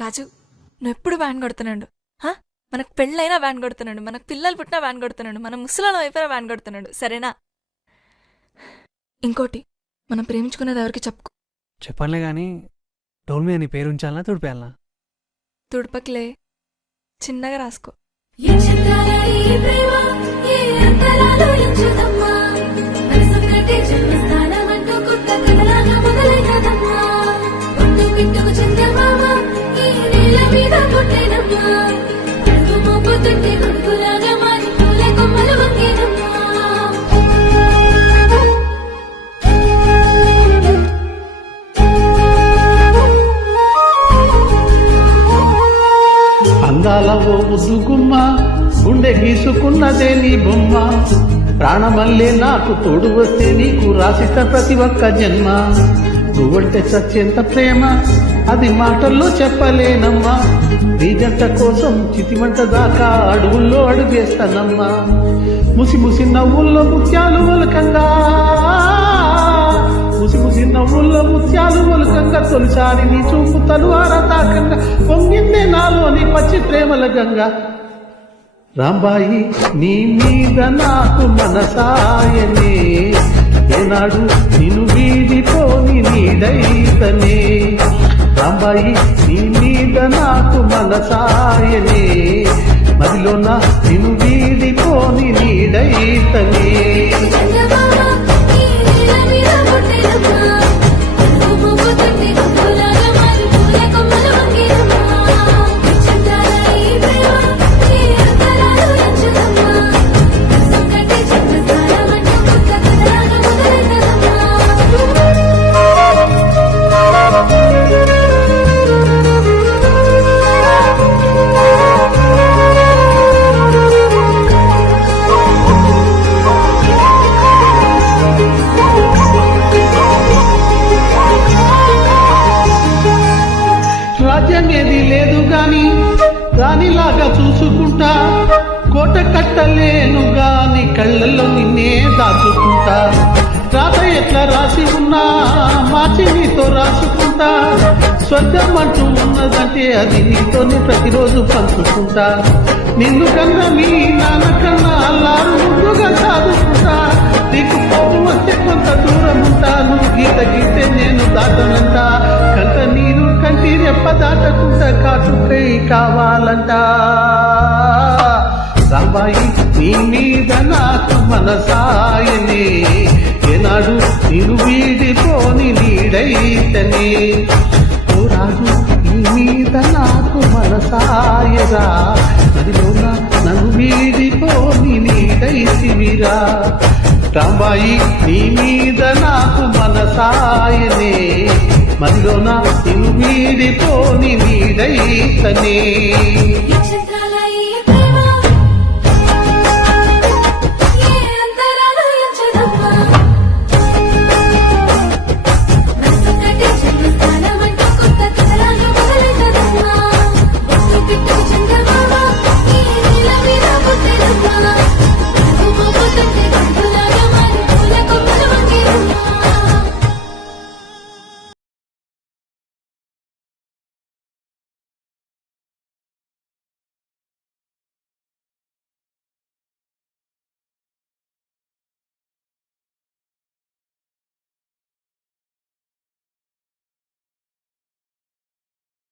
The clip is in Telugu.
రాజు, నువ్వు ఎప్పుడు వ్యాన్ కొడుతున్నాడు. మనకు పెళ్ళైనా వ్యాన్ కొడుతున్నాడు, మనకు పిల్లలు పుట్టినా వ్యాన్ కొడుతున్నాడు, మన ముసలాలో అయిపోయినా వ్యాన్ కొడుతున్నాడు. సరేనా? ఇంకోటి, మనం ప్రేమించుకునేది ఎవరికి చెప్పుకో. చెప్పనులే కానీ డోల్ మీద నీ పేరు ఉంచాలనా తుడిపేయాలనా? తుడపకిలే, చిన్నగా రాసుకో. అందాల ఓ ముద్దుగుమ్మ, గుండె గీసుకున్నదే నీ బొమ్మ. ప్రాణమల్లే నాకు తోడు వస్తే నీకు రాసిత ప్రతి ఒక్క జన్మ. నువ్వంటే చచ్చేంత ప్రేమ అది మాటల్లో చెప్పలేనమ్మా. నీ జంట కోసం చితిమంట దాకా అడుగుల్లో అడుగేస్తానమ్మా. ముసి ముసి నవ్వుల్లో ముత్యాలు ఒలకంగా, ముసి ముసి నవ్వుల్లో ముత్యాలు ఒలకంగా, తొలిసారి నీ చూపు తలువార తాకంగా పొంగిందే నాలోని పచ్చి ప్రేమల గంగా. రాంబాయి నీ మీద నాకు మనసాయనే, ఏనాడు నిన్ను వీడిపోని నీడైతనే. రాంబాయి నీ మీద నాకు మనసాయనే, మదిలోన నిన్ను వీడిపోని నీడైతనే. రాజ్యమేది లేదు గాని రాణిలాగా చూసుకుంటా, కోట కట్టలేను గాని కళ్ళల్లో నిన్నే దాచుకుంటా. రాత ఎట్లా రాసి ఉన్నా మార్చి నీతో రాసుకుంటా. స్వర్గం అంటూ ఉన్నదంటే అది నీతోనే ప్రతిరోజు పంచుకుంటా. నిన్ను కన్నా మీ నాన్న కన్నా అల్లారు ముందుగా సాదుకుంటా. నీకు కోపం వస్తే కొంత దూరం ఉంటాను, గీత గీతే నేను దాటనంట. కంట నీరు కంటి రెప్ప దాటకుండా కాటుకై కావాలంట. రాంబాయి నీ మీద నాకు మనసాయనే, ఏనాడు నేను వీడిపోని నీడైతనే. ఓ రాజు నీ మీద నాకు మనసాయరా, మదిలోన నన్ను వీడిపోని నీడైతివిరా. రాంబాయి నీ మీద నాకు మనసాయనే, మదిలోన నిన్ను వీడిపోని నీడైతనే.